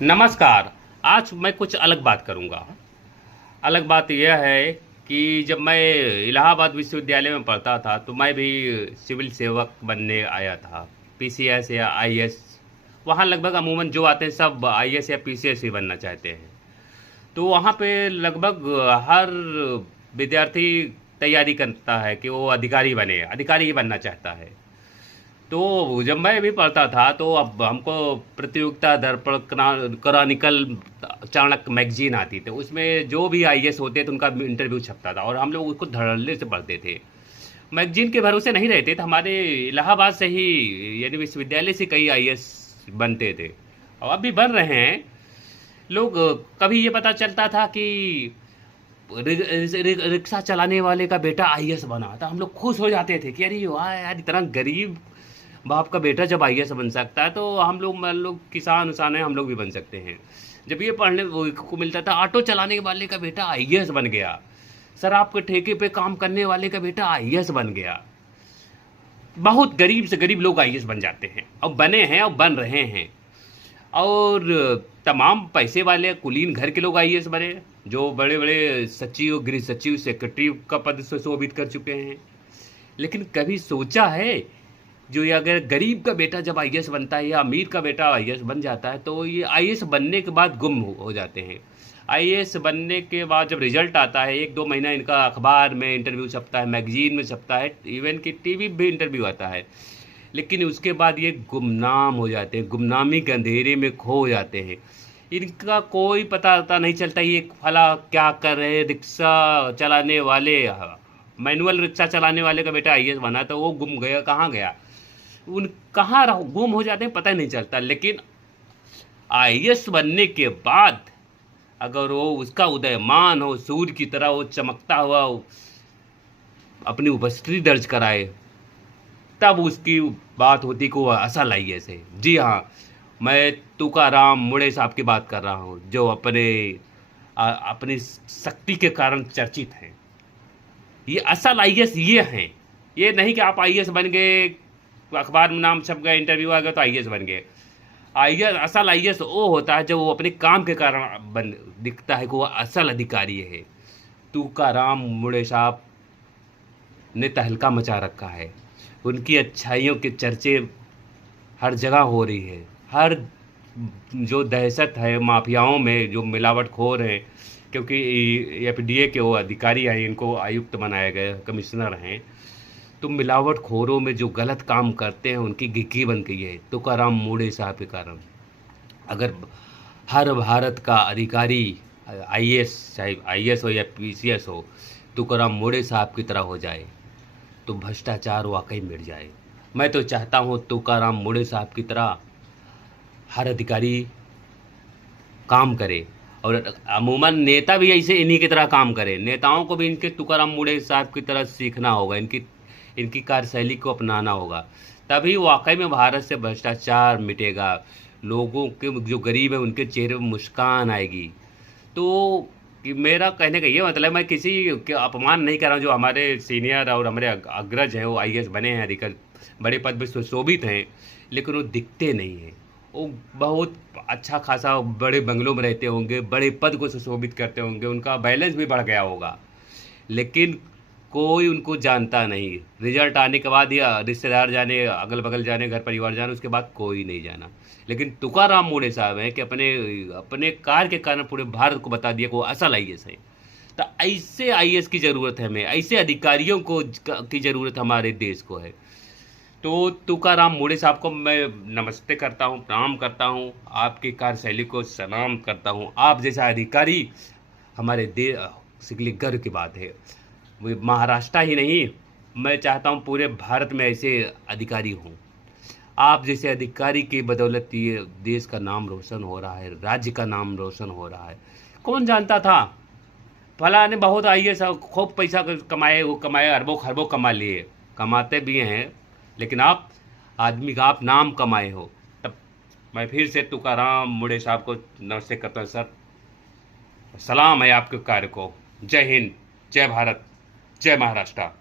नमस्कार। आज मैं कुछ अलग बात करूंगा। अलग बात यह है कि जब मैं इलाहाबाद विश्वविद्यालय में पढ़ता था तो मैं भी सिविल सेवक बनने आया था। पीसीएस या आईएएस। वहाँ लगभग अमूमन जो आते हैं सब आईएएस या पीसीएस ही बनना चाहते हैं। तो वहाँ पे लगभग हर विद्यार्थी तैयारी करता है कि वो अधिकारी बने, अधिकारी ही बनना चाहता है। तो जब मैं भी पढ़ता था तो अब हमको प्रतियोगिता दर्पण क्रॉनिकल चाणक्य मैगजीन आती थी। उसमें जो भी आईएएस होते थे उनका इंटरव्यू छपता था और हम लोग उसको धड़ल्ले से पढ़ते थे। मैगजीन के भरोसे नहीं रहते थे। हमारे इलाहाबाद से ही यानी विश्वविद्यालय से कई आईएएस बनते थे और अब भी बन रहे हैं लोग। कभी ये पता चलता था कि रिक्शा चलाने वाले का बेटा आईएएस बना था, हम लोग खुश हो जाते थे कि अरे वाह यार, इतना गरीब बाप का बेटा जब आईएएस बन सकता है तो हम लोग मान लो किसान उसान हैं, हम लोग भी बन सकते हैं। जब ये पढ़ने को मिलता था ऑटो चलाने वाले का बेटा आईएएस बन गया, शराब के ठेके पे काम करने वाले का बेटा आईएएस बन गया। बहुत गरीब से गरीब लोग आईएएस बन जाते हैं और बने हैं और बन रहे हैं। और तमाम पैसे वाले कुलीन घर के लोग आईएएस बने, जो बड़े बड़े सचिव, गृह सचिव, सेक्रेटरी का पद सुशोभित कर चुके हैं। लेकिन कभी सोचा है जो ये अगर गरीब का बेटा जब आईएएस बनता है या अमीर का बेटा आईएएस बन जाता है तो ये आईएएस बनने के बाद गुम हो जाते हैं। आईएएस बनने के बाद जब रिजल्ट आता है 1-2 महीना इनका अखबार में इंटरव्यू छपता है, मैगजीन में छपता है, इवन कि टीवी भी इंटरव्यू आता है। लेकिन उसके बाद ये गुमनाम हो जाते हैं, गुमनामी के अंधेरे में खो जाते हैं। इनका कोई पता नहीं चलता ये फला क्या कर रहे हैं। रिक्शा चलाने वाले, मैनुअल रिक्शा चलाने वाले का बेटा आईएएस बना तो वो गुम गया, कहाँ गया, उन कहाँ गुम हो जाते हैं पता ही नहीं चलता। लेकिन आईएएस बनने के बाद अगर वो उसका उदयमान हो, सूर्य की तरह वो चमकता हुआ अपनी उपस्थिति दर्ज कराए, तब उसकी बात होती कि वो असल आईएएस है। जी हाँ, मैं तुकाराम मुड़े साहब की बात कर रहा हूँ, जो अपनी शक्ति के कारण चर्चित हैं। ये असल आईएएस ये हैं। ये नहीं कि आप आईएएस बन गए, अखबार में नाम छप गया, इंटरव्यू आ गया तो आईएएस बन गए। आईएएस, असल आईएएस वो होता है जब वो अपने काम के कारण दिखता है कि वो असल अधिकारी है। तुकाराम मुड़े साहब ने तहलका मचा रखा है। उनकी अच्छाइयों के चर्चे हर जगह हो रही है। हर जो दहशत है माफियाओं में, जो मिलावटखोर हैं, क्योंकि एफडीए के वो अधिकारी हैं, इनको आयुक्त बनाया गया, कमिश्नर हैं, तो मिलावटखोरों में जो गलत काम करते हैं उनकी गिकी बन गई है तुकाराम मुड़े साहब के कारण। अगर हर भारत का अधिकारी आईएएस, चाहे आईएएस हो या पीसीएस हो, तुकाराम मुड़े साहब की तरह हो जाए तो भ्रष्टाचार वाकई मिट जाए। मैं तो चाहता हूँ तुकाराम मुड़े साहब की तरह हर अधिकारी काम करे और अमूमन नेता भी ऐसे इन्हीं की तरह काम करे। नेताओं को भी इनके तुकाराम मुड़े साहब की तरह सीखना होगा, इनकी कार्यशैली को अपनाना होगा, तभी वाकई में भारत से भ्रष्टाचार मिटेगा। लोगों के जो गरीब है उनके चेहरे पर मुस्कान आएगी। तो मेरा कहने का ये मतलब, मैं किसी के अपमान नहीं कर रहा हूँ। जो हमारे सीनियर और हमारे अग्रज हैं वो आईएएस बने हैं, अधिकारी बड़े पद पर सुशोभित हैं, लेकिन वो दिखते नहीं हैं। वो बहुत अच्छा खासा बड़े बंगलों में रहते होंगे, बड़े पद को सुशोभित करते होंगे, उनका बैलेंस भी बढ़ गया होगा, लेकिन कोई उनको जानता नहीं। रिजल्ट आने के बाद या रिश्तेदार जाने, अगल बगल जाने, घर परिवार जाने, उसके बाद कोई नहीं जाना। लेकिन तुकाराम मुड़े साहब हैं कि अपने कार्य के कारण पूरे भारत को बता दिया कि वो असल आईएएस है। तो ऐसे आईएएस की ज़रूरत है हमें, ऐसे अधिकारियों को की ज़रूरत हमारे देश को है। तो तुकाराम मुड़े साहब को मैं नमस्ते करता हूँ, प्रणाम करता हूँ, आपकी कार्यशैली को सलाम करता हूँ। आप जैसा अधिकारी हमारे देश के लिए गर्व की बात है। वो महाराष्ट्र ही नहीं, मैं चाहता हूँ पूरे भारत में ऐसे अधिकारी हों। आप जैसे अधिकारी की बदौलत ये देश का नाम रोशन हो रहा है, राज्य का नाम रोशन हो रहा है। कौन जानता था फला ने बहुत आईएएस खूब पैसा कमाए, वो कमाए, अरबों खरबों कमा लिए, कमाते भी हैं, लेकिन आप आदमी का आप नाम कमाए हो। तब मैं फिर से तुकाराम मुड़े साहब को नमस्ते करता हूँ। सर, सलाम है आपके कार्य को। जय हिंद, जय भारत, जय महाराष्ट्र।